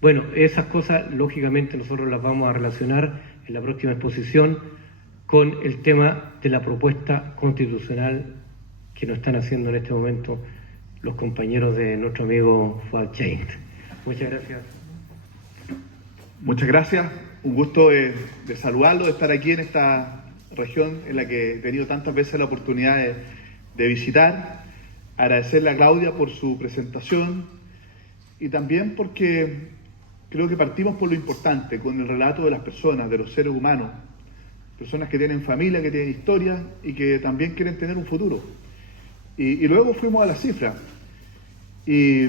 Bueno, esas cosas lógicamente nosotros las vamos a relacionar en la próxima exposición con el tema de la propuesta constitucional que nos están haciendo en este momento los compañeros de nuestro amigo Fuad Chain. Muchas gracias. Muchas gracias, un gusto de saludarlo, de estar aquí en esta región en la que he tenido tantas veces la oportunidad de visitar. Agradecerle a Claudia por su presentación y también porque creo que partimos por lo importante, con el relato de las personas, de los seres humanos, personas que tienen familia, que tienen historia y que también quieren tener un futuro. Y luego fuimos a las cifras. Y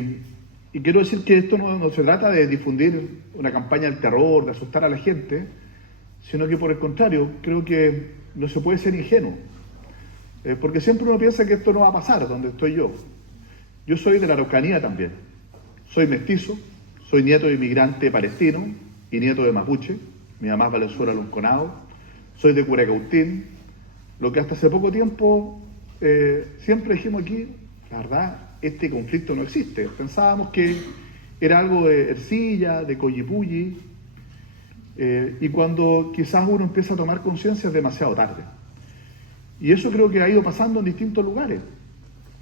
quiero decir que esto no se trata de difundir una campaña del terror, de asustar a la gente, sino que por el contrario, creo que no se puede ser ingenuo. Porque siempre uno piensa que esto no va a pasar donde estoy yo. Yo soy de la Araucanía también. Soy mestizo, soy nieto de inmigrante palestino y nieto de mapuche. Mi mamá es Valenzuela Lonconado. Soy de Curacautín. Lo que hasta hace poco tiempo siempre dijimos aquí, la verdad, este conflicto no existe. Pensábamos que era algo de Ercilla, de Collipulli, y cuando quizás uno empieza a tomar conciencia es demasiado tarde. Y eso creo que ha ido pasando en distintos lugares,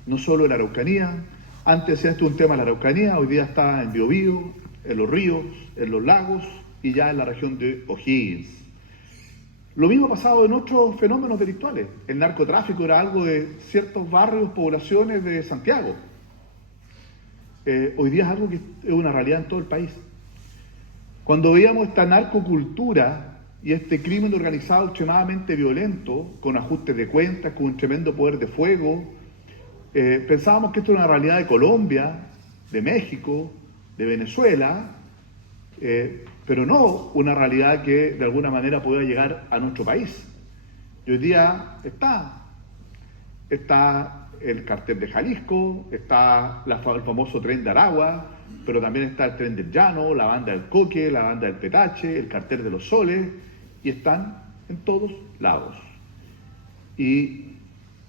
no solo en la Araucanía. Antes decía esto un tema de la Araucanía, hoy día está en Biobío, en los ríos, en los lagos y ya en la región de O'Higgins. Lo mismo ha pasado en otros fenómenos delictuales. El narcotráfico era algo de ciertos barrios, poblaciones de Santiago. Hoy día es algo que es una realidad en todo el país. Cuando veíamos esta narcocultura y este crimen organizado extremadamente violento, con ajustes de cuentas, con un tremendo poder de fuego, pensábamos que esto era una realidad de Colombia, de México, de Venezuela, pero no una realidad que de alguna manera pueda llegar a nuestro país. Y hoy día está el cartel de Jalisco, está el famoso tren de Aragua, pero también está el tren del Llano, la banda del Coque, la banda del Petache, el cartel de los Soles, y están en todos lados. Y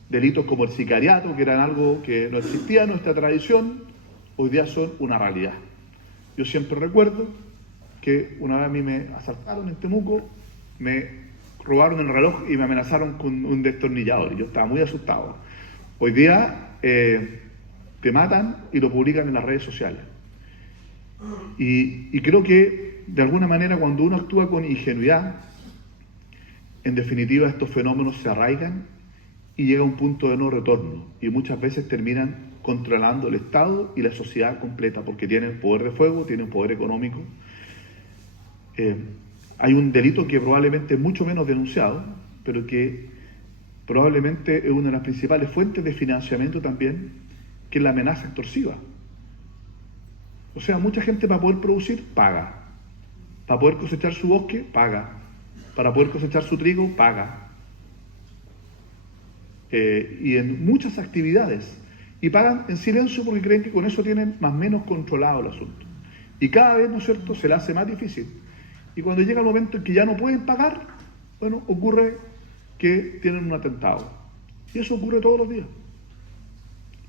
delitos como el sicariato, que eran algo que no existía en nuestra tradición, hoy día son una realidad. Yo siempre recuerdo que una vez a mí me asaltaron en Temuco, me robaron el reloj y me amenazaron con un destornillador, y yo estaba muy asustado. Hoy día te matan y lo publican en las redes sociales. Y creo que, de alguna manera, cuando uno actúa con ingenuidad, en definitiva estos fenómenos se arraigan y llega a un punto de no retorno, y muchas veces terminan controlando el Estado y la sociedad completa, porque tienen poder de fuego, tienen poder económico. Hay un delito que probablemente es mucho menos denunciado, pero que probablemente es una de las principales fuentes de financiamiento también, que es la amenaza extorsiva. O sea, mucha gente para poder producir, paga. Para poder cosechar su bosque, paga. Para poder cosechar su trigo, paga. Y en muchas actividades. Y pagan en silencio porque creen que con eso tienen más o menos controlado el asunto. Y cada vez, ¿no es cierto?, se le hace más difícil. Y cuando llega el momento en que ya no pueden pagar, bueno, ocurre que tienen un atentado. Y eso ocurre todos los días.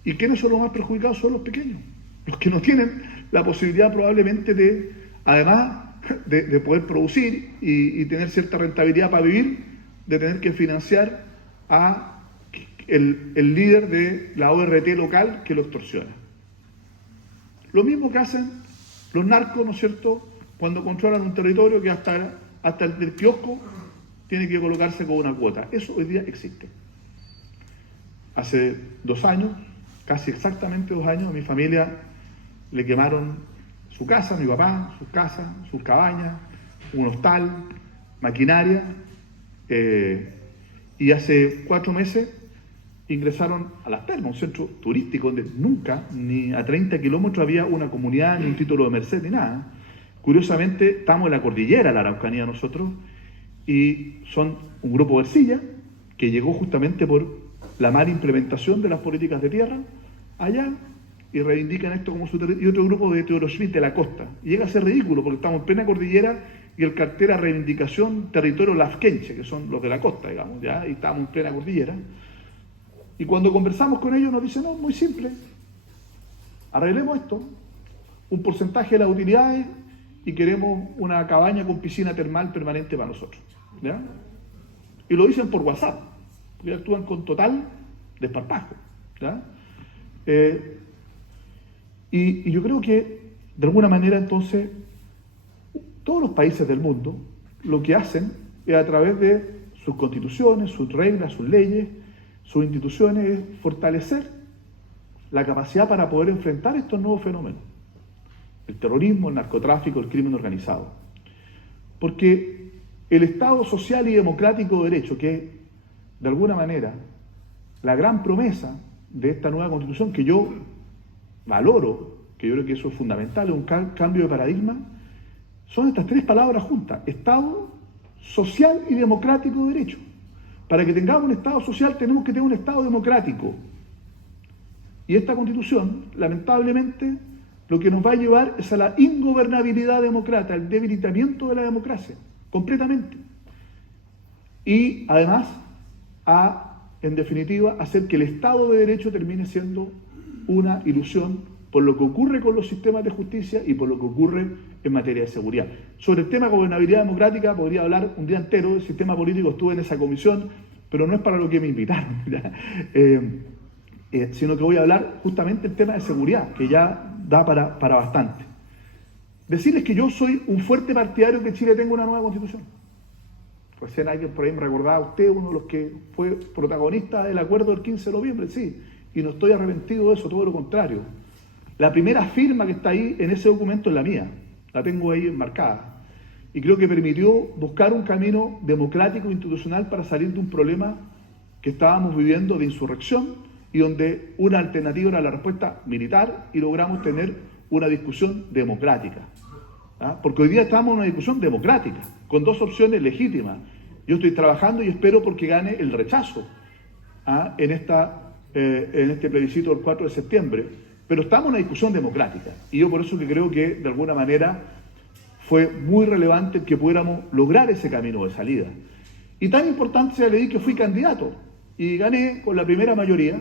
¿Y quiénes son los más perjudicados? Son los pequeños. Los que no tienen la posibilidad probablemente de, además de poder producir y tener cierta rentabilidad para vivir, de tener que financiar a el líder de la ORT local que lo extorsiona. Lo mismo que hacen los narcos, ¿no es cierto?, cuando controlan un territorio que hasta el del kiosco tiene que colocarse con una cuota. Eso hoy día existe. Hace 2 años, casi exactamente 2 años, a mi familia le quemaron su casa, a mi papá, sus casas, sus cabañas, un hostal, maquinaria, y hace 4 meses ingresaron a Las Termas, un centro turístico donde nunca, ni a 30 kilómetros había una comunidad, ni un título de merced, ni nada. Curiosamente, estamos en la cordillera, la Araucanía nosotros, y son un grupo de Ercilla que llegó justamente por la mala implementación de las políticas de tierra allá, y reivindican esto como su territorio, y otro grupo de Teodoro Schmidt de la costa. Y llega a ser ridículo porque estamos en plena cordillera y el cartel a reivindicación territorio lafkenche, que son los de la costa, digamos, ya, y estamos en plena cordillera. Y cuando conversamos con ellos nos dicen, no, muy simple, arreglemos esto, un porcentaje de las utilidades y queremos una cabaña con piscina termal permanente para nosotros, ¿ya? Y lo dicen por WhatsApp, porque actúan con total desparpajo, ¿ya? Y yo creo que, de alguna manera, entonces, todos los países del mundo lo que hacen es, a través de sus constituciones, sus reglas, sus leyes, sus instituciones, es fortalecer la capacidad para poder enfrentar estos nuevos fenómenos: el terrorismo, el narcotráfico, el crimen organizado. Porque el Estado social y democrático de derecho, que es, de alguna manera, la gran promesa de esta nueva Constitución, que yo valoro, que yo creo que eso es fundamental, es un cambio de paradigma, son estas tres palabras juntas: Estado social y democrático de derecho. Para que tengamos un Estado social tenemos que tener un Estado democrático. Y esta Constitución, lamentablemente, lo que nos va a llevar es a la ingobernabilidad democrática, al debilitamiento de la democracia, completamente. Y además, en definitiva, hacer que el Estado de Derecho termine siendo una ilusión por lo que ocurre con los sistemas de justicia y por lo que ocurre en materia de seguridad. Sobre el tema de gobernabilidad democrática podría hablar un día entero. El sistema político, estuve en esa comisión, pero no es para lo que me invitaron, sino que voy a hablar justamente del tema de seguridad, que ya da para bastante. Decirles que yo soy un fuerte partidario que Chile tenga una nueva Constitución. Recién alguien por ahí me recordaba, usted, uno de los que fue protagonista del acuerdo del 15 de noviembre, sí, y no estoy arrepentido de eso, todo lo contrario. La primera firma que está ahí en ese documento es la mía, la tengo ahí enmarcada, y creo que permitió buscar un camino democrático e institucional para salir de un problema que estábamos viviendo de insurrección, y donde una alternativa era la respuesta militar, y logramos tener una discusión democrática. Porque hoy día estamos en una discusión democrática, con dos opciones legítimas. Yo estoy trabajando y espero porque gane el rechazo en este plebiscito del 4 de septiembre, pero estamos en una discusión democrática, y yo por eso que creo que de alguna manera fue muy relevante que pudiéramos lograr ese camino de salida. Y tan importante sea, le di que fui candidato y gané con la primera mayoría,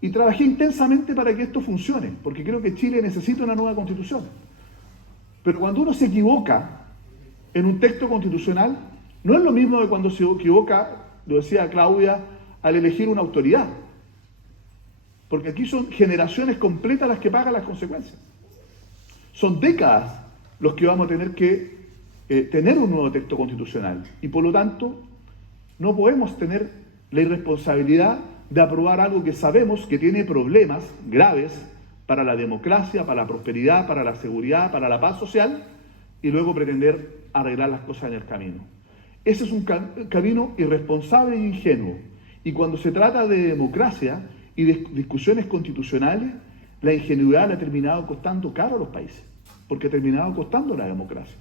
y trabajé intensamente para que esto funcione, porque creo que Chile necesita una nueva Constitución. Pero cuando uno se equivoca en un texto constitucional, no es lo mismo que cuando se equivoca, lo decía Claudia, al elegir una autoridad. Porque aquí son generaciones completas las que pagan las consecuencias. Son décadas los que vamos a tener que tener un nuevo texto constitucional. Y por lo tanto, no podemos tener la irresponsabilidad de aprobar algo que sabemos que tiene problemas graves para la democracia, para la prosperidad, para la seguridad, para la paz social, y luego pretender arreglar las cosas en el camino. Ese es un camino irresponsable e ingenuo. Y cuando se trata de democracia y de discusiones constitucionales, la ingenuidad le ha terminado costando caro a los países, porque ha terminado costando la democracia.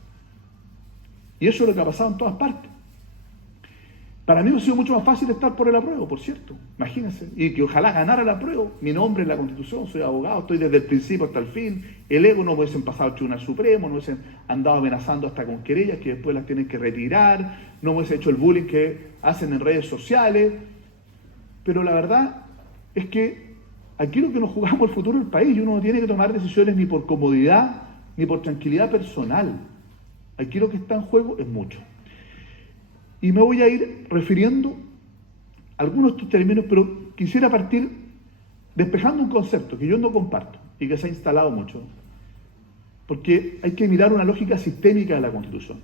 Y eso es lo que ha pasado en todas partes. Para mí ha sido mucho más fácil estar por el apruebo, por cierto, imagínense, y que ojalá ganara el apruebo. Mi nombre en la Constitución, soy abogado, estoy desde el principio hasta el fin. El ego no me hubiesen pasado al Tribunal Supremo, no me hubiesen andado amenazando hasta con querellas que después las tienen que retirar, no me hubiese hecho el bullying que hacen en redes sociales. Pero la verdad es que aquí lo que nos jugamos el futuro del país, y uno no tiene que tomar decisiones ni por comodidad ni por tranquilidad personal. Aquí lo que está en juego es mucho. Y me voy a ir refiriendo a algunos de estos términos, pero quisiera partir despejando un concepto que yo no comparto y que se ha instalado mucho, porque hay que mirar una lógica sistémica de la Constitución.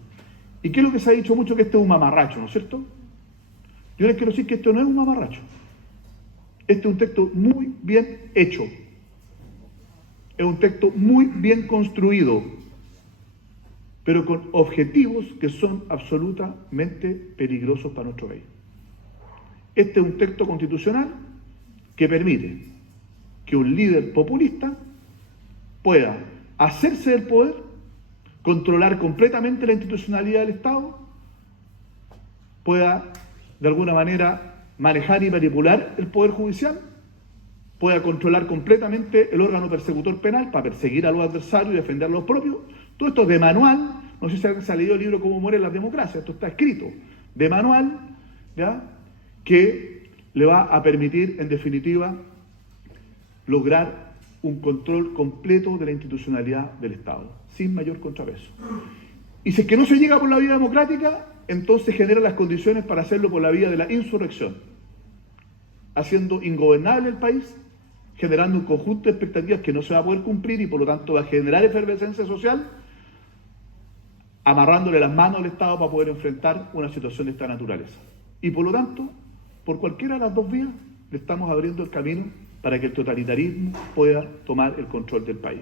¿Y qué es lo que se ha dicho mucho? Que este es un mamarracho, ¿no es cierto? Yo les quiero decir que esto no es un mamarracho. Este es un texto muy bien hecho. Es un texto muy bien construido, pero con objetivos que son absolutamente peligrosos para nuestro país. Este es un texto constitucional que permite que un líder populista pueda hacerse del poder, controlar completamente la institucionalidad del Estado, pueda de alguna manera manejar y manipular el Poder Judicial, pueda controlar completamente el órgano persecutor penal para perseguir a los adversarios y defender a los propios. Todo esto de manual. No sé si se ha leído el libro Cómo mueren las democracias, esto está escrito de manual, ¿ya?, que le va a permitir, en definitiva, lograr un control completo de la institucionalidad del Estado. sin mayor contrapeso. Y si es que no se llega por la vía democrática, entonces genera las condiciones para hacerlo por la vía de la insurrección, haciendo ingobernable el país, generando un conjunto de expectativas que no se va a poder cumplir y por lo tanto va a generar efervescencia social, amarrándole las manos al Estado para poder enfrentar una situación de esta naturaleza. Y por lo tanto, por cualquiera de las dos vías, le estamos abriendo el camino para que el totalitarismo pueda tomar el control del país.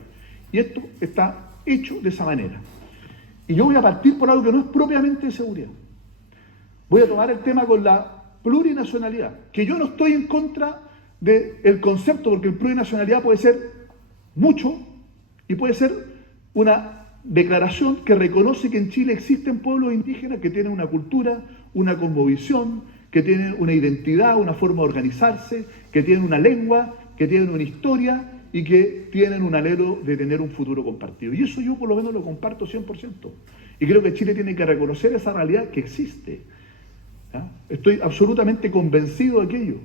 Y esto está hecho de esa manera. Y yo voy a partir por algo que no es propiamente de seguridad. Voy a tomar el tema con la plurinacionalidad, que yo no estoy en contra del concepto, porque el plurinacionalidad puede ser mucho y puede ser una declaración que reconoce que en Chile existen pueblos indígenas que tienen una cultura, una cosmovisión, que tienen una identidad, una forma de organizarse, que tienen una lengua, que tienen una historia y que tienen un anhelo de tener un futuro compartido. Y eso yo por lo menos lo comparto 100%. Y creo que Chile tiene que reconocer esa realidad que existe. ¿Ya? Estoy absolutamente convencido de aquello.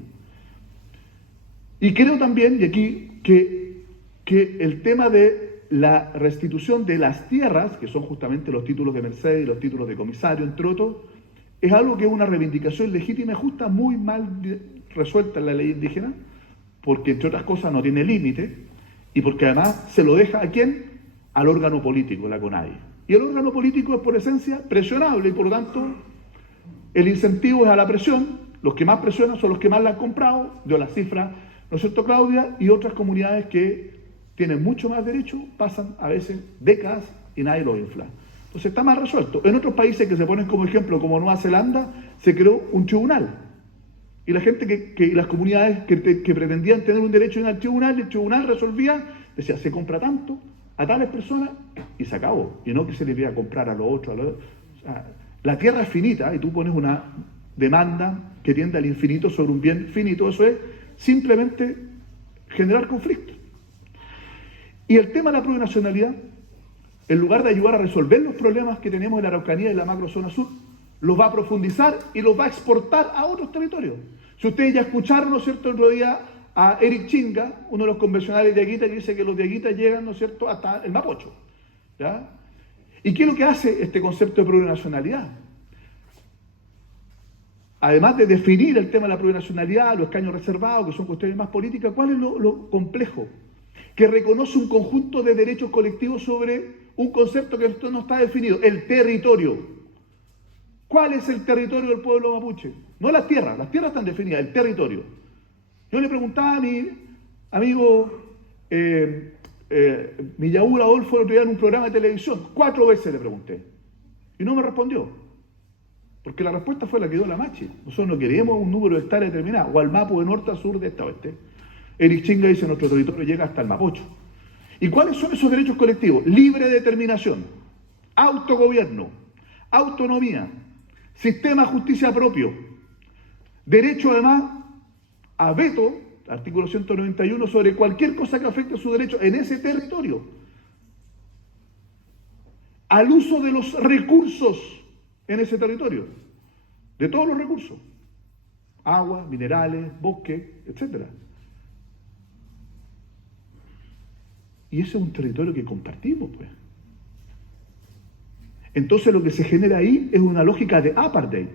Y creo también, y aquí, que el tema de la restitución de las tierras, que son justamente los títulos de merced y los títulos de comisario, entre otros, es algo que es una reivindicación legítima y justa, muy mal resuelta en la ley indígena, porque entre otras cosas no tiene límite, y porque además se lo deja ¿a quién? Al órgano político, la CONADI. Y el órgano político es por esencia presionable, y por lo tanto el incentivo es a la presión. Los que más presionan son los que más la han comprado, dio la cifra, ¿no es cierto, Claudia? Y otras comunidades que tienen mucho más derecho, pasan a veces décadas y nadie los infla. Entonces está más resuelto. En otros países que se ponen como ejemplo, como Nueva Zelanda, se creó un tribunal. Y la gente las comunidades que pretendían tener un derecho en el tribunal resolvía, decía, se compra tanto a tales personas y se acabó. Y no que se le iba a comprar a los otros. O sea, la tierra es finita y tú pones una demanda que tiende al infinito sobre un bien finito. Eso es simplemente generar conflicto. Y el tema de la plurinacionalidad, en lugar de ayudar a resolver los problemas que tenemos en la Araucanía y la macrozona sur, los va a profundizar y los va a exportar a otros territorios. Si ustedes ya escucharon, ¿no es cierto?, el otro día a Eric Chinga, uno de los convencionales de Aguita, que dice que los de Aguita llegan, ¿no es cierto?, hasta el Mapocho. ¿Ya? ¿Y qué es lo que hace este concepto de plurinacionalidad? Además de definir el tema de la plurinacionalidad, los escaños reservados, que son cuestiones más políticas, ¿cuál es lo complejo? Que reconoce un conjunto de derechos colectivos sobre un concepto que no está definido, el territorio. ¿Cuál es el territorio del pueblo mapuche? No las tierras están definidas, el territorio. Yo le preguntaba a mi amigo Millaúl Adolfo el otro día en un programa de televisión, 4 veces le pregunté, y no me respondió, porque la respuesta fue la que dio la Machi. Nosotros no queremos un número de hectáreas determinado, o al Mapu de norte a sur, de este a oeste. Eric Chinga dice, nuestro territorio llega hasta el Mapocho. ¿Y cuáles son esos derechos colectivos? Libre determinación, autogobierno, autonomía, sistema de justicia propio, derecho además a veto, artículo 191, sobre cualquier cosa que afecte a su derecho en ese territorio, al uso de los recursos en ese territorio, de todos los recursos, agua, minerales, bosque, etcétera. Y ese es un territorio que compartimos, pues. Entonces lo que se genera ahí es una lógica de apartheid.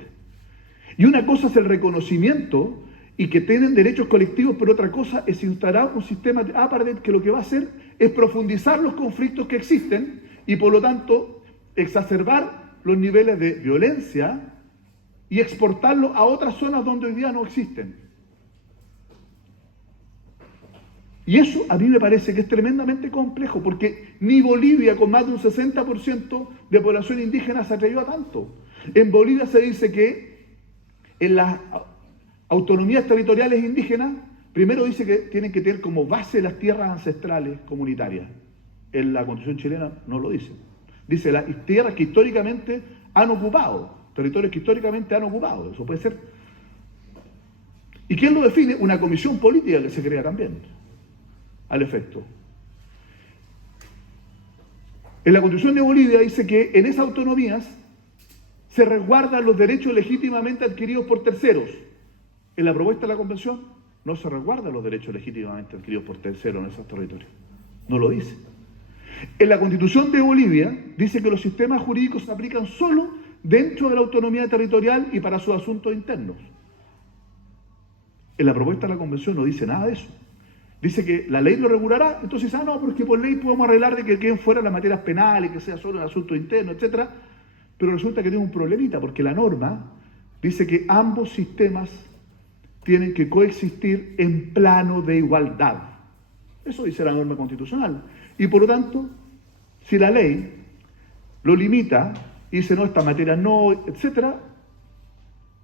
Y una cosa es el reconocimiento y que tienen derechos colectivos, pero otra cosa es instaurar un sistema de apartheid que lo que va a hacer es profundizar los conflictos que existen y por lo tanto exacerbar los niveles de violencia y exportarlos a otras zonas donde hoy día no existen. Y eso a mí me parece que es tremendamente complejo, porque ni Bolivia, con más de un 60% de población indígena, se atrevió a tanto. En Bolivia se dice que en las autonomías territoriales indígenas, primero dice que tienen que tener como base las tierras ancestrales comunitarias. En la Constitución chilena no lo dice. Dice las tierras que históricamente han ocupado, territorios que históricamente han ocupado. Eso puede ser. ¿Y quién lo define? Una comisión política que se crea también al efecto. En la Constitución de Bolivia dice que en esas autonomías se resguardan los derechos legítimamente adquiridos por terceros. En la propuesta de la Convención no se resguardan los derechos legítimamente adquiridos por terceros en esos territorios. No lo dice. En la Constitución de Bolivia dice que los sistemas jurídicos se aplican solo dentro de la autonomía territorial y para sus asuntos internos. En la propuesta de la Convención no dice nada de eso. Dice que la ley lo regulará, entonces, no, pero es que por ley podemos arreglar de que queden fuera las materias penales, que sea solo en asuntos internos, etc. Pero resulta que tiene un problemita, porque la norma dice que ambos sistemas tienen que coexistir en plano de igualdad. Eso dice la norma constitucional. Y por lo tanto, si la ley lo limita y dice, no, esta materia no, etc.,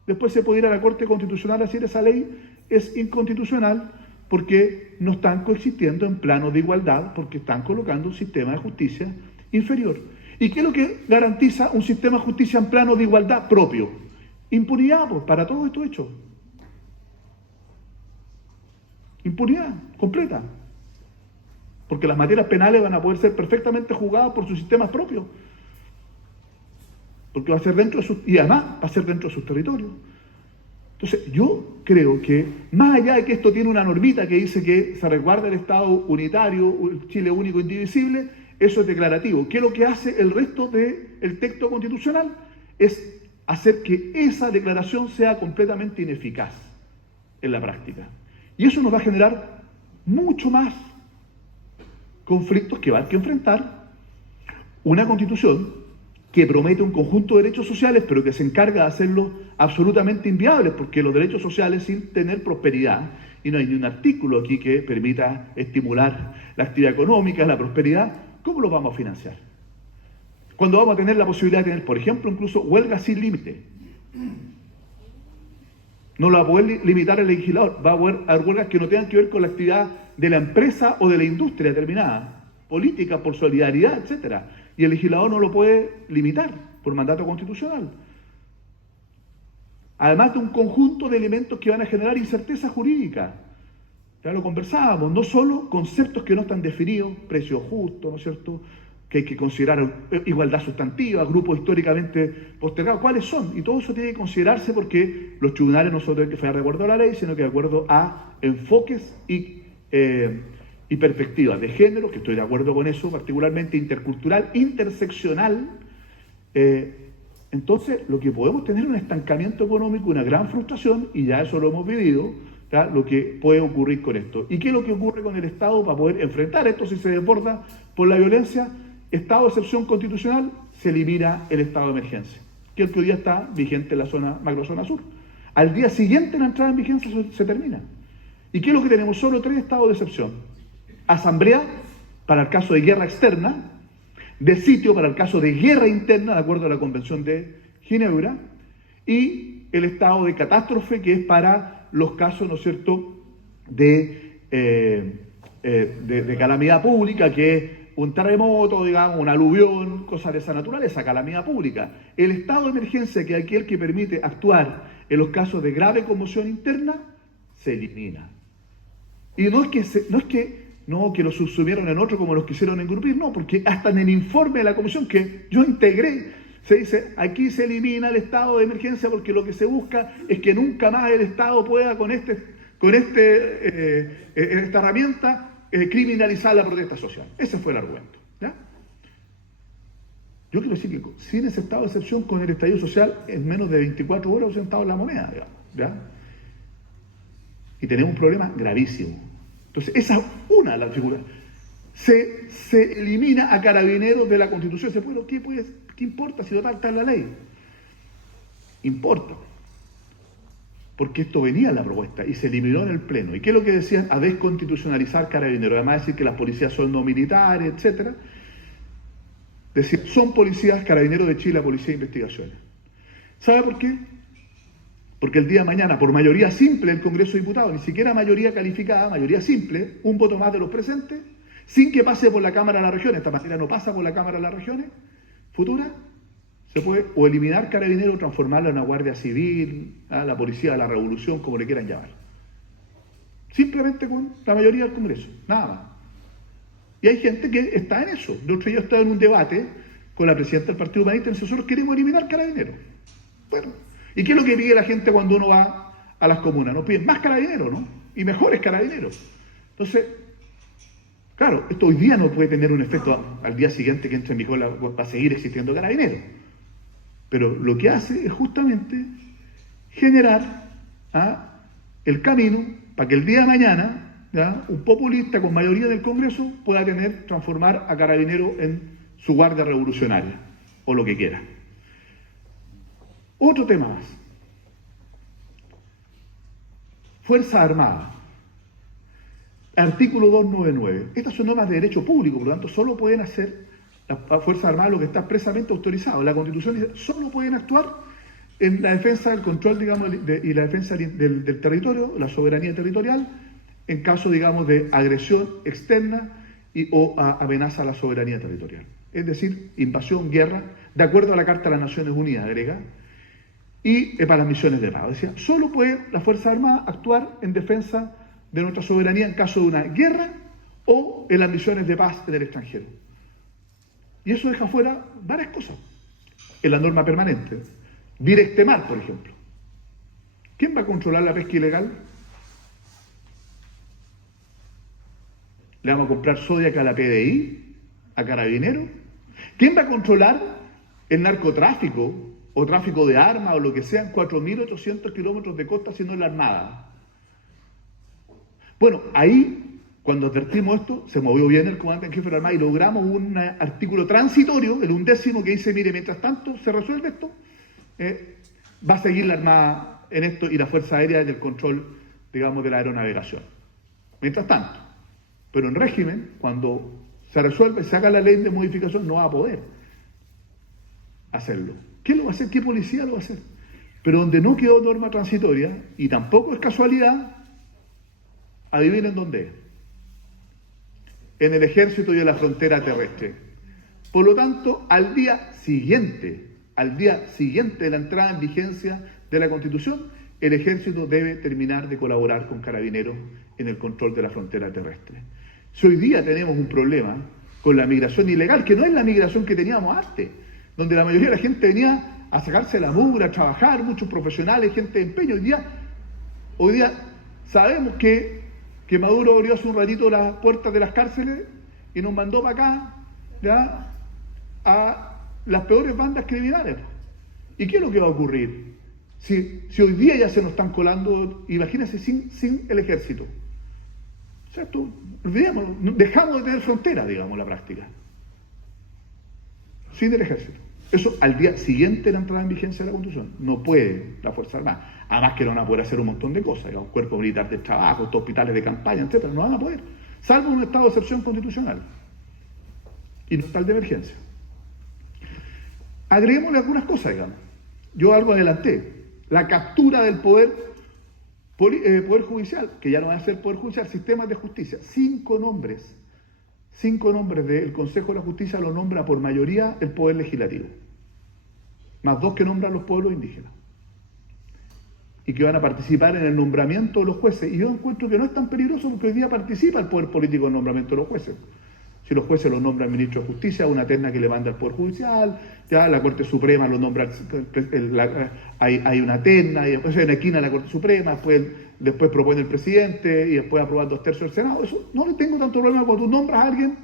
después se puede ir a la Corte Constitucional a decir esa ley es inconstitucional porque no están coexistiendo en plano de igualdad, porque están colocando un sistema de justicia inferior. ¿Y qué es lo que garantiza un sistema de justicia en plano de igualdad propio? Impunidad, pues, para todos estos hechos. Impunidad completa. Porque las materias penales van a poder ser perfectamente juzgadas por sus sistemas propios. Porque va a ser dentro de sus, y además va a ser dentro de sus territorios. Entonces, yo creo que, más allá de que esto tiene una normita que dice que se resguarda el Estado unitario, el Chile único indivisible, eso es declarativo. ¿Qué es lo que hace el resto del texto constitucional? Es hacer que esa declaración sea completamente ineficaz en la práctica. Y eso nos va a generar mucho más conflictos que va a haber que enfrentar. Una constitución que promete un conjunto de derechos sociales, pero que se encarga de hacerlo absolutamente inviables, porque los derechos sociales sin tener prosperidad, y no hay ni un artículo aquí que permita estimular la actividad económica, la prosperidad, ¿cómo lo vamos a financiar? Cuando vamos a tener la posibilidad de tener, por ejemplo, incluso huelgas sin límite. No lo va a poder limitar el legislador, va a haber huelgas que no tengan que ver con la actividad de la empresa o de la industria determinada, política, por solidaridad, etcétera. Y el legislador no lo puede limitar por mandato constitucional. Además de un conjunto de elementos que van a generar incerteza jurídica. Ya lo conversábamos, no solo conceptos que no están definidos, precio justo, ¿no es cierto?, que hay que considerar igualdad sustantiva, grupos históricamente postergados, ¿cuáles son? Y todo eso tiene que considerarse porque los tribunales no solo tienen que fallar de acuerdo a la ley, sino que de acuerdo a enfoques y perspectivas de género, que estoy de acuerdo con eso, particularmente intercultural, interseccional. Entonces, lo que podemos tener es un estancamiento económico, una gran frustración, y ya eso lo hemos vivido, ¿ya?, lo que puede ocurrir con esto. ¿Y qué es lo que ocurre con el Estado para poder enfrentar esto si se desborda por la violencia? Estado de excepción constitucional, se elimina el estado de emergencia, que es el que hoy día está vigente en la zona, macrozona sur. Al día siguiente la entrada en vigencia se termina. ¿Y qué es lo que tenemos? Solo 3 estados de excepción. Asamblea para el caso de guerra externa, de sitio para el caso de guerra interna, de acuerdo a la Convención de Ginebra, y el estado de catástrofe, que es para los casos, ¿no es cierto?, de calamidad pública, que es un terremoto, digamos, un aluvión, cosas de esa naturaleza, calamidad pública. El estado de emergencia, que es aquel que permite actuar en los casos de grave conmoción interna, se elimina. Y no es que lo subsumieron en otro como los quisieron engrupir, no, porque hasta en el informe de la comisión que yo integré, se dice, aquí se elimina el estado de emergencia porque lo que se busca es que nunca más el Estado pueda con esta herramienta criminalizar la protesta social. Ese fue el argumento, ¿ya? Yo quiero decir que sin ese estado de excepción, con el estallido social, en menos de 24 horas se ha sentado en la moneda, digamos, ¿ya? Y tenemos un problema gravísimo. Entonces, esa es una de las figuras. Se elimina a Carabineros de la Constitución. ¿Qué importa si total está en la ley? Importa. Porque esto venía en la propuesta y se eliminó en el Pleno. ¿Y qué es lo que decían? A desconstitucionalizar Carabineros. Además de decir que las policías son no militares, etc. Decir, son policías, Carabineros de Chile, la Policía de Investigaciones. ¿Sabe por qué? Porque el día de mañana, por mayoría simple del Congreso de Diputados, ni siquiera mayoría calificada, mayoría simple, un voto más de los presentes, sin que pase por la Cámara de las Regiones, esta materia no pasa por la Cámara de las Regiones, futura, se puede o eliminar Carabineros o transformarla en una Guardia Civil, la Policía de la Revolución, como le quieran llamar. Simplemente con la mayoría del Congreso, nada más. Y hay gente que está en eso. De otro día estaba en un debate con la presidenta del Partido Humanista y dice, nosotros queremos eliminar Carabineros. Bueno, ¿y qué es lo que pide la gente cuando uno va a las comunas? Nos piden más Carabineros, ¿no? Y mejores Carabineros. Entonces, Claro, esto hoy día no puede tener un efecto al día siguiente que entre en vigor, va a seguir existiendo Carabineros. Pero lo que hace es justamente generar el camino para que el día de mañana un populista con mayoría del Congreso pueda transformar a Carabineros en su guardia revolucionaria o lo que quiera. Otro tema más. Fuerzas Armadas. Artículo 299. Estas son normas de derecho público, por lo tanto, solo pueden hacer las Fuerzas Armadas lo que está expresamente autorizado. La Constitución dice, solo pueden actuar en la defensa del control, digamos, y la defensa del territorio, la soberanía territorial, en caso, digamos, de agresión externa o amenaza a la soberanía territorial. Es decir, invasión, guerra, de acuerdo a la Carta de las Naciones Unidas, agrega, y para las misiones de paz. Decía, solo pueden las Fuerzas Armadas actuar en defensa de nuestra soberanía en caso de una guerra o en las misiones de paz en el extranjero. Y eso deja fuera varias cosas en la norma permanente. Directemar, por ejemplo. ¿Quién va a controlar la pesca ilegal? ¿Le vamos a comprar Zodiac a la PDI? ¿A Carabineros? ¿Quién va a controlar el narcotráfico o tráfico de armas o lo que sea en 4.800 kilómetros de costa si no es la Armada? Bueno, ahí, cuando advertimos esto, se movió bien el comandante en jefe de la Armada y logramos un artículo transitorio, el 11º, que dice, mire, mientras tanto se resuelve esto, va a seguir la Armada en esto y la Fuerza Aérea en el control, digamos, de la aeronavegación. Mientras tanto. Pero en régimen, cuando se resuelve, saca la ley de modificación, no va a poder hacerlo. ¿Quién lo va a hacer? ¿Qué policía lo va a hacer? Pero donde no quedó norma transitoria, y tampoco es casualidad, adivinen dónde es. En el Ejército y en la frontera terrestre. Por lo tanto, al día siguiente de la entrada en vigencia de la Constitución, el Ejército debe terminar de colaborar con Carabineros en el control de la frontera terrestre. Si hoy día tenemos un problema con la migración ilegal, que no es la migración que teníamos antes, donde la mayoría de la gente venía a sacarse la mugre, a trabajar, muchos profesionales, gente de empeño, hoy día sabemos que Maduro abrió hace un ratito las puertas de las cárceles y nos mandó para acá a las peores bandas criminales. ¿Y qué es lo que va a ocurrir? Si hoy día ya se nos están colando, imagínense, sin el ejército. O sea, olvidémoslo, dejamos de tener frontera, digamos, la práctica. Sin el ejército. Eso al día siguiente de la entrada en vigencia de la Constitución. No puede la Fuerza Armada. Además que no van a poder hacer un montón de cosas, digamos, cuerpo militar de trabajo, hospitales de campaña, etcétera. No van a poder. Salvo un estado de excepción constitucional. Y no está el de emergencia. Agreguémosle algunas cosas, digamos. Yo algo adelanté. La captura del poder judicial, que ya no va a ser poder judicial, sistemas de justicia. 5 nombres del Consejo de la Justicia lo nombra por mayoría el Poder Legislativo, más 2 que nombran los pueblos indígenas, y que van a participar en el nombramiento de los jueces. Y yo encuentro que no es tan peligroso porque hoy día participa el Poder Político en el nombramiento de los jueces. Si los jueces los nombra el ministro de Justicia, una terna que le manda al Poder Judicial, ya la Corte Suprema lo nombra, hay una terna, y después hay una esquina de la Corte Suprema, después propone el presidente, y después aprueban 2/3 del Senado. Eso no le tengo tanto problema cuando tú nombras a alguien,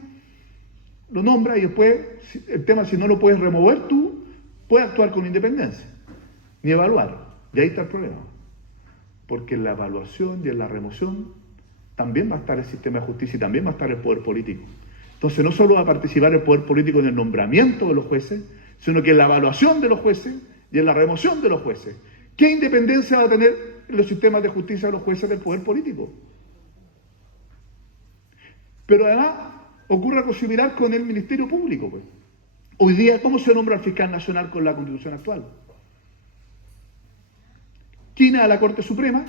lo nombras y después, el tema, si no lo puedes remover tú, puedes actuar con independencia, ni evaluar. Y ahí está el problema. Porque en la evaluación y en la remoción también va a estar el sistema de justicia y también va a estar el poder político. Entonces no solo va a participar el poder político en el nombramiento de los jueces, sino que en la evaluación de los jueces y en la remoción de los jueces. ¿Qué independencia va a tener los sistemas de justicia de los jueces del poder político? Pero además ocurre algo similar con el Ministerio Público. Pues. Hoy día, ¿cómo se nombra al fiscal nacional con la Constitución actual? Quina a la Corte Suprema,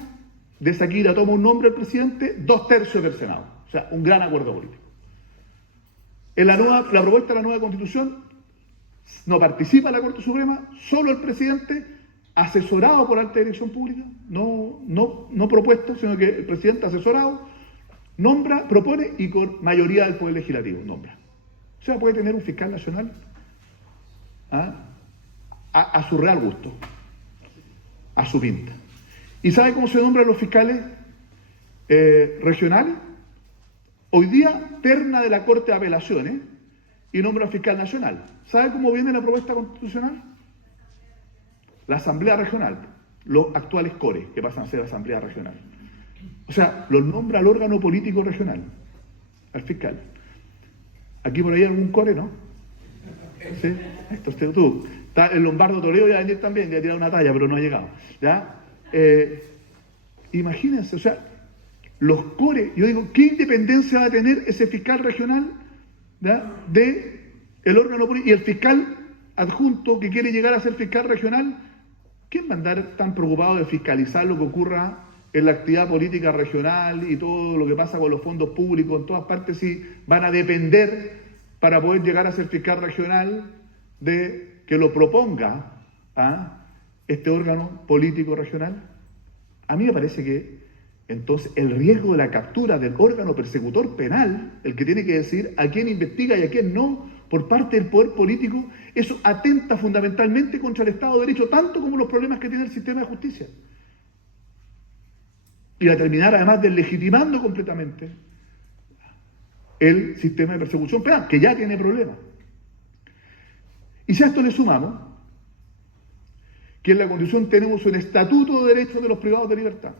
de Saquira toma un nombre el presidente, 2/3 del Senado. O sea, un gran acuerdo político. En la propuesta de la nueva Constitución no participa la Corte Suprema, solo el presidente, asesorado por alta dirección pública, no propuesto, sino que el presidente asesorado nombra, propone y con mayoría del Poder Legislativo nombra. O sea, puede tener un fiscal nacional a su real gusto, a su pinta. ¿Y sabe cómo se nombran los fiscales regionales Hoy día terna de la Corte de Apelaciones y nombra fiscal nacional. ¿Sabe cómo viene la propuesta constitucional? La Asamblea Regional, los actuales CORE, que pasan a ser Asamblea Regional. O sea, los nombra el órgano político regional, al fiscal. Aquí por ahí algún CORE, ¿no? ¿Sí? Esto es tú. Está el Lombardo Toledo, ya va a venir también, ya ha tirado una talla, pero no ha llegado. ¿Ya? Imagínense, o sea, los CORE, yo digo, ¿qué independencia va a tener ese fiscal regional, ¿ya?, de el órgano político? Y el fiscal adjunto que quiere llegar a ser fiscal regional, ¿quién va a andar tan preocupado de fiscalizar lo que ocurra en la actividad política regional y todo lo que pasa con los fondos públicos en todas partes, si van a depender para poder llegar a ser fiscal regional de que lo proponga este órgano político regional? A mí me parece que entonces el riesgo de la captura del órgano persecutor penal, el que tiene que decir a quién investiga y a quién no, por parte del poder político, eso atenta fundamentalmente contra el Estado de Derecho, tanto como los problemas que tiene el sistema de justicia. Y va a terminar además deslegitimando completamente el sistema de persecución penal, que ya tiene problemas. Y si a esto le sumamos que en la Constitución tenemos un estatuto de derechos de los privados de libertad.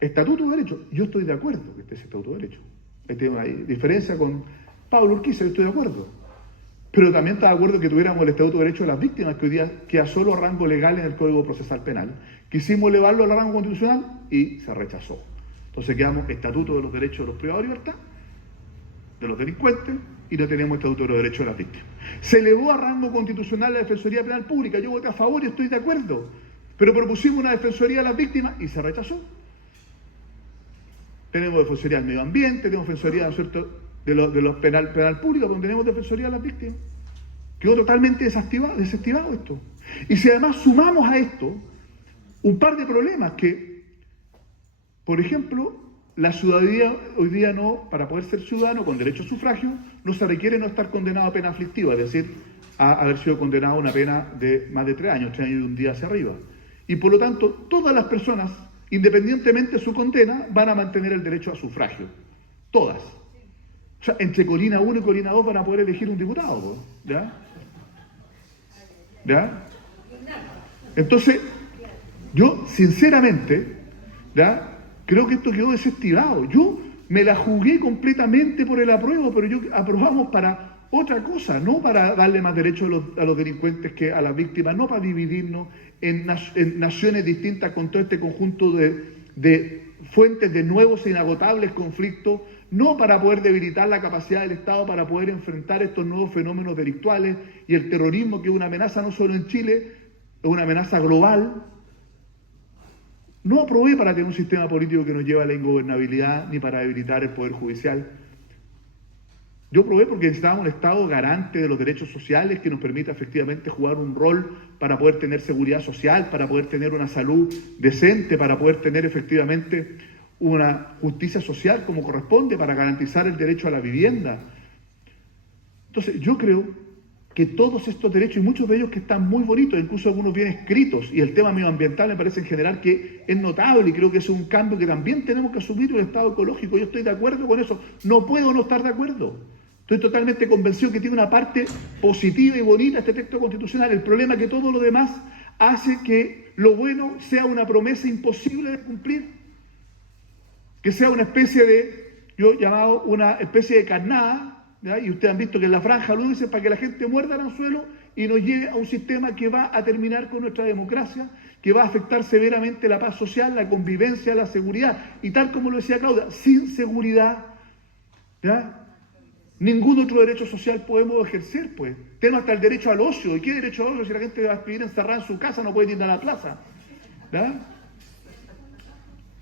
Estatuto de derechos. Yo estoy de acuerdo que este es estatuto de derechos. Ahí tengo una diferencia con Pablo Urquiza, yo estoy de acuerdo. Pero también está de acuerdo que tuviéramos el estatuto de derechos de las víctimas, que hoy día queda solo a rango legal en el Código Procesal Penal. Quisimos elevarlo al rango constitucional y se rechazó. Entonces quedamos estatuto de los derechos de los privados de libertad, de los delincuentes, y no tenemos estatuto de los derechos de las víctimas. Se elevó a rango constitucional la Defensoría Penal Pública, yo voté a favor y estoy de acuerdo, pero propusimos una Defensoría de las Víctimas y se rechazó. Tenemos Defensoría del Medio Ambiente, tenemos Defensoría, ¿no es cierto?, de los penal público, donde tenemos Defensoría de las Víctimas. Quedó totalmente desactivado esto. Y si además sumamos a esto un par de problemas que, por ejemplo, la ciudadanía hoy día no, para poder ser ciudadano con derecho a sufragio, no se requiere no estar condenado a pena aflictiva, es decir, a haber sido condenado a una pena de más de 3 años, 3 años y un día hacia arriba. Y por lo tanto, todas las personas, independientemente de su condena, van a mantener el derecho a sufragio. Todas. O sea, entre Colina 1 y Colina 2 van a poder elegir un diputado, ¿ya? ¿Ya? Entonces, yo, sinceramente, ¿ya?, creo que esto quedó desestimado. Yo me la jugué completamente por el apruebo, pero yo aprobamos para otra cosa, no para darle más derechos a los delincuentes que a las víctimas, no para dividirnos en naciones distintas con todo este conjunto de fuentes de nuevos e inagotables conflictos, no para poder debilitar la capacidad del Estado para poder enfrentar estos nuevos fenómenos delictuales y el terrorismo, que es una amenaza no solo en Chile, es una amenaza global. No aprobé para tener un sistema político que nos lleve a la ingobernabilidad ni para debilitar el Poder Judicial. Yo aprobé porque necesitábamos un Estado garante de los derechos sociales que nos permita efectivamente jugar un rol para poder tener seguridad social, para poder tener una salud decente, para poder tener efectivamente una justicia social como corresponde, para garantizar el derecho a la vivienda. Entonces, yo creo que todos estos derechos, y muchos de ellos que están muy bonitos, incluso algunos bien escritos, y el tema medioambiental me parece en general que es notable, y creo que es un cambio que también tenemos que asumir, el Estado ecológico. Yo estoy de acuerdo con eso, no puedo no estar de acuerdo. Estoy totalmente convencido que tiene una parte positiva y bonita este texto constitucional. El problema es que todo lo demás hace que lo bueno sea una promesa imposible de cumplir, que sea una especie de, yo he llamado una especie de carnada, ¿ya? Y ustedes han visto que en la franja lo dicen para que la gente muerda el anzuelo y nos lleve a un sistema que va a terminar con nuestra democracia, que va a afectar severamente la paz social, la convivencia, la seguridad. Y tal como lo decía Claudia, sin seguridad, ¿ya?, ningún otro derecho social podemos ejercer, pues. Tenemos hasta el derecho al ocio. ¿Y qué derecho al ocio si la gente va a vivir encerrada en su casa, no puede ir a la plaza? ¿Ya?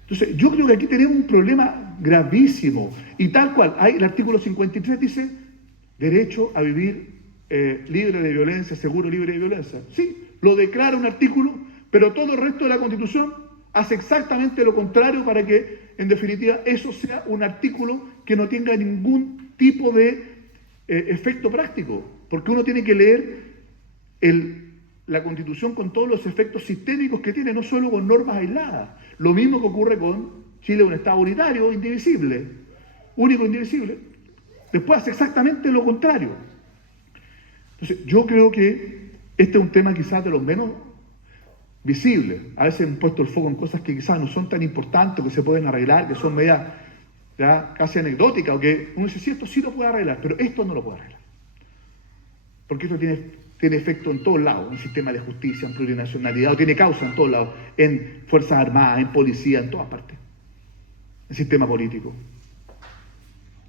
Entonces, yo creo que aquí tenemos un problema gravísimo. Y tal cual, el artículo 53 dice derecho a vivir libre de violencia, seguro, libre de violencia. Sí, lo declara un artículo, pero todo el resto de la Constitución hace exactamente lo contrario para que, en definitiva, eso sea un artículo que no tenga ningún tipo de efecto práctico. Porque uno tiene que leer la Constitución con todos los efectos sistémicos que tiene, no solo con normas aisladas. Lo mismo que ocurre con Chile es un Estado unitario, indivisible, único, indivisible. Después hace exactamente lo contrario. Entonces, yo creo que este es un tema quizás de los menos visibles. A veces han puesto el foco en cosas que quizás no son tan importantes, que se pueden arreglar, que son medias ya casi anecdóticas, o que uno dice, sí, esto sí lo puede arreglar, pero esto no lo puede arreglar. Porque esto tiene efecto en todos lados, en el sistema de justicia, en plurinacionalidad, o tiene causa en todos lados, en Fuerzas Armadas, en policía, en todas partes, en el sistema político.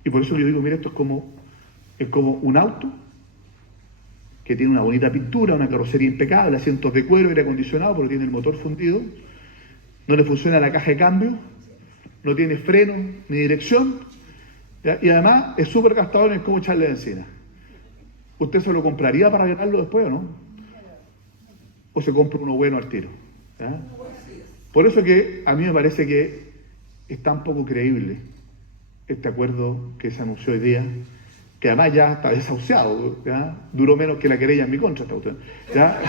Y por eso yo digo, mira, esto es como un auto que tiene una bonita pintura, una carrocería impecable, asientos de cuero, aire acondicionado, porque tiene el motor fundido, no le funciona la caja de cambio, no tiene freno ni dirección, ¿ya? Y además es súper gastador en cómo echarle benzina. ¿Usted se lo compraría para arreglarlo después o no? ¿O se compra uno bueno al tiro? ¿Ya? Por eso que a mí me parece que es tan poco creíble este acuerdo que se anunció hoy día, que además ya está desahuciado, ¿ya? Duró menos que la querella en mi contra esta cuestión, ¿ya?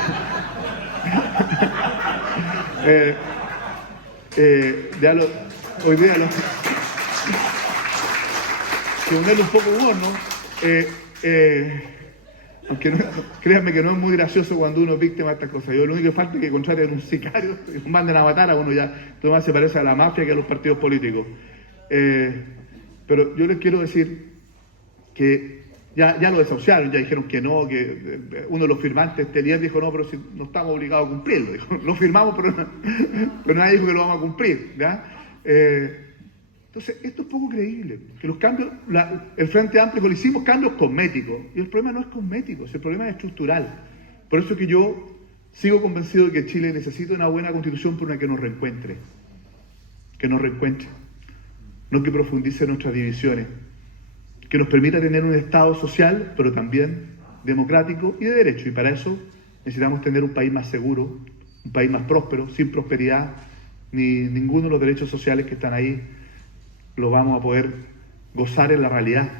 Hoy día que ponerle un poco de humor, ¿no? Aunque no, créanme que no es muy gracioso cuando uno es víctima de estas cosas. Yo lo único que falta es que contraten un sicario y manden a matar a uno ya. Esto más se parece a la mafia que a los partidos políticos. Pero yo les quiero decir que ya lo desahuciaron, ya dijeron que no, que uno de los firmantes este día dijo, no, pero si no estamos obligados a cumplirlo. Dijo, lo firmamos, pero nadie dijo que lo vamos a cumplir, ¿ya? Entonces, esto es poco creíble, que los cambios, el Frente Amplio, lo hicimos cambios cosméticos, y el problema no es cosmético, el problema es estructural. Por eso que yo sigo convencido de que Chile necesita una buena constitución, por una que nos reencuentre, no que profundice nuestras divisiones, que nos permita tener un Estado social, pero también democrático y de derecho, y para eso necesitamos tener un país más seguro, un país más próspero, sin prosperidad, ni ninguno de los derechos sociales que están ahí lo vamos a poder gozar en la realidad,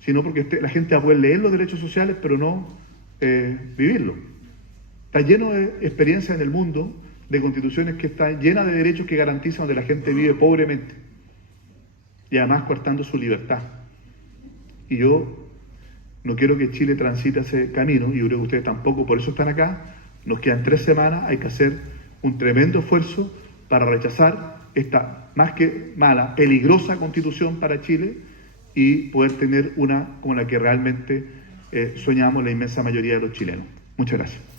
sino porque la gente va a poder leer los derechos sociales, pero no vivirlos. Está lleno de experiencias en el mundo, de constituciones que están llenas de derechos que garantizan donde la gente vive pobremente, y además coartando su libertad. Y yo no quiero que Chile transite ese camino, y yo creo que ustedes tampoco, por eso están acá. Nos quedan 3 semanas, hay que hacer un tremendo esfuerzo para rechazar esta más que mala, peligrosa constitución para Chile y poder tener una como la que realmente soñamos la inmensa mayoría de los chilenos. Muchas gracias.